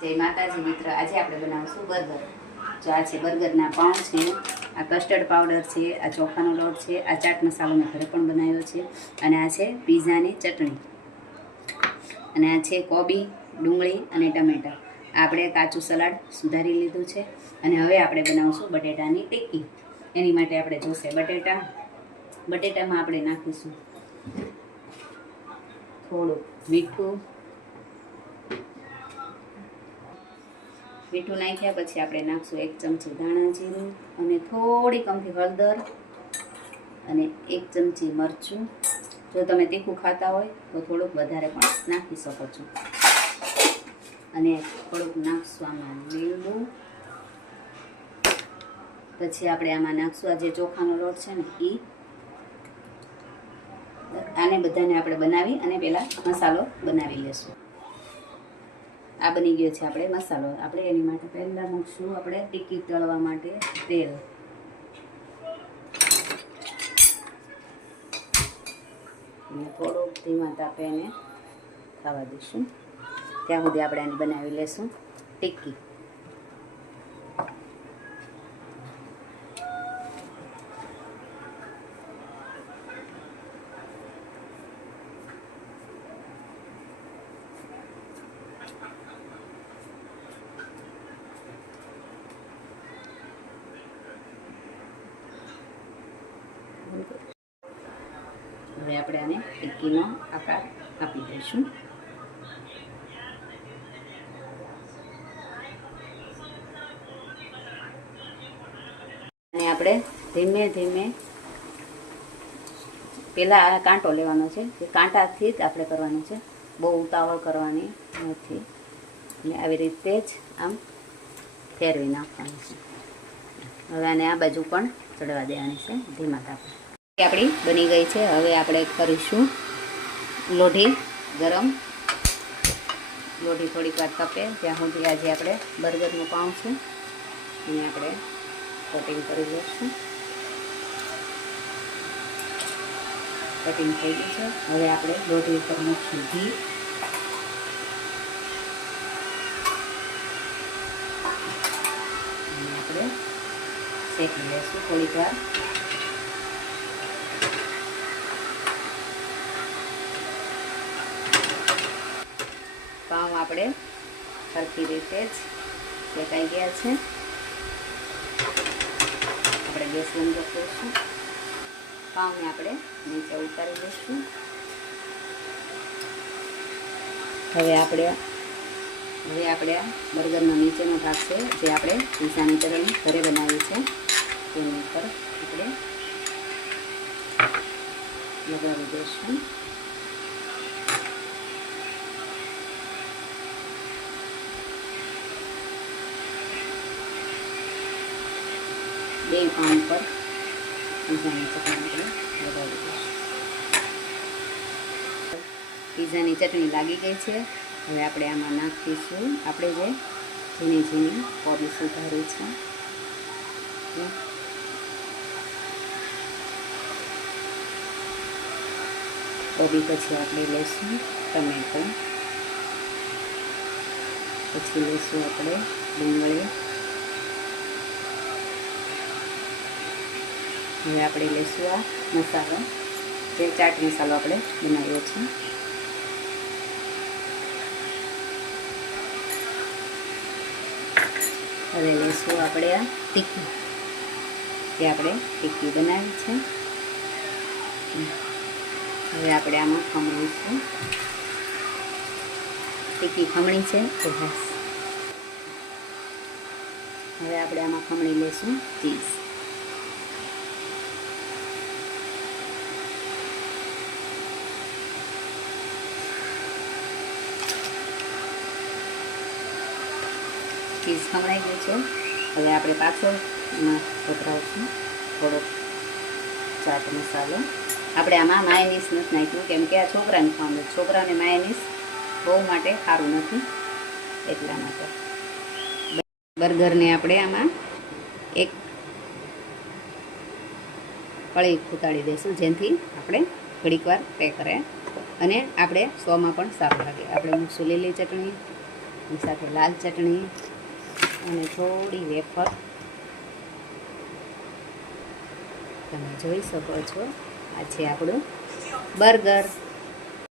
જય માતાજી મિત્ર, આજે આપણે બનાવશું બર્ગર. જો આ છે બર્ગરના પાઉં છે, આ કસ્ટર્ડ પાવડર છે, આ ચોખાનો લોટ છે, આ ચાટ મસાલો મેં ઘરે પણ બનાવ્યો છે, અને આ છે પીઝાની ચટણી, અને આ છે કોબી, ડુંગળી અને ટમેટા. આપણે કાચું સલાડ સુધારી લીધું છે, અને હવે આપણે બનાવશું બટેટાની ટિક્કી. એની માટે આપણે જોશે બટેટામાં આપણે નાખીશું થોડું મીઠું નાખ્યા પછી આપણે નાખશું 1 ચમચી ધાણા જીરું અને થોડીક અમથી હળદર અને 1 ચમચી મરચું. જો તમે તીખું ખાતા હોય તો થોડુંક વધારે પણ નાખી શકો છો. અને થોડુંક નાખશું આમાં લીંબુ. પછી આપણે આમાં નાખશું આ જે ચોખાનો લોટ છે ને આને બધાને આપણે બનાવી અને પહેલાં મસાલો બનાવી લેશું. આ બની ગયો છે આપણે મસાલો. આપણે એની માટે પહેલાં મૂકશું આપણે ટિક્કી તળવા માટે તેલ. અને થોડુંક ધીમા તાપે એને થવા દઈશું. ત્યાં સુધી આપણે આને બનાવી લેશું ટિક્કી. હવે આપણે આને ટિક્કીનો આકાર આપી દઈશું. અને આપણે ધીમે ધીમે પહેલાં આ કાંટો લેવાનો છે, એ કાંટાથી જ આપણે કરવાનું છે, બહુ ઉતાવળ કરવાની નથી. અને આવી રીતે જ આમ ફેરવી નાખવાનું છે. હવે આને આ બાજુ પણ ચડવા દેવાની છે ધીમા તાપે. આપણી બની ગઈ છે. હવે આપણે કરીશું લોઢી ગરમ. લોઢી થોડીક વાર તપે ત્યાં સુધી આજે આપણે બર્ગરનું પાઉં છે એને આપણે કોટિંગ કરી લઈશું. કટિંગ થઈ ગયું છે. હવે આપણે લોઢી ઉપર મૂકશું ઘી. અને આપણે શેકી લઈશું થોડીક વાર. પાઉં આપણે સરખી રીતે જ શેકાઈ ગયા છે. આપણે ગેસ બંધ કરીશું. પાઉંને આપણે નીચે ઉતારી દઈશું. હવે આપણે આ બર્ગરનો નીચેનો ભાગ છે જે આપણે પીઝાની ચટણી ઘરે બનાવી છે તેની ઉપર આપણે લગાવી દઈશું. બે પાઉં પર પીઝાની ચટણી આપણે લગાવી દઈશું. પીઝાની ચટણી લાગી ગઈ છે. હવે આપણે આમાં નાખીશું આપણે જે ઝીણી કોબી સુધારી છે. કોબી પછી આપણે લઈશું ટમેટો. પછી લઈશું આપણે ડુંગળી. હવે આપણે લઈશું આ મસાલો, જે ચાટ મસાલો આપણે બનાવ્યો છે. હવે લઈશું આપણે આ ટિક્કી, જે આપણે ટિક્કી બનાવી છે. હવે આપણે આમાં ખમણીશું. ટિક્કી ખમણી છે તો બસ. હવે આપણે આમાં ખમણી લઈશું ચીઝ. ચીઝ ખમણાઈ ગયું છે. હવે આપણે પાછો એમાં વપરાવશું થોડોક ચાટ મસાલો. આપણે આમાં માયોનીઝ નથી નાખ્યું, કેમ કે આ છોકરાને ખાવાનું. છોકરાને માયોનીઝ બહુ માટે સારું નથી, એટલા માટે. બર્ગરને આપણે આમાં એક કળી ખૂતાડી દઈશું, જેથી આપણે ઘડીક વાર પ્રે કરે અને આપણે સોમાં પણ સારું લાગે. આપણે મૂકશું લીલી ચટણી, એની સાથે લાલ ચટણી અને થોડી વેફર તમે જોઈ શકો છો. આ છે આપણું બર્ગર.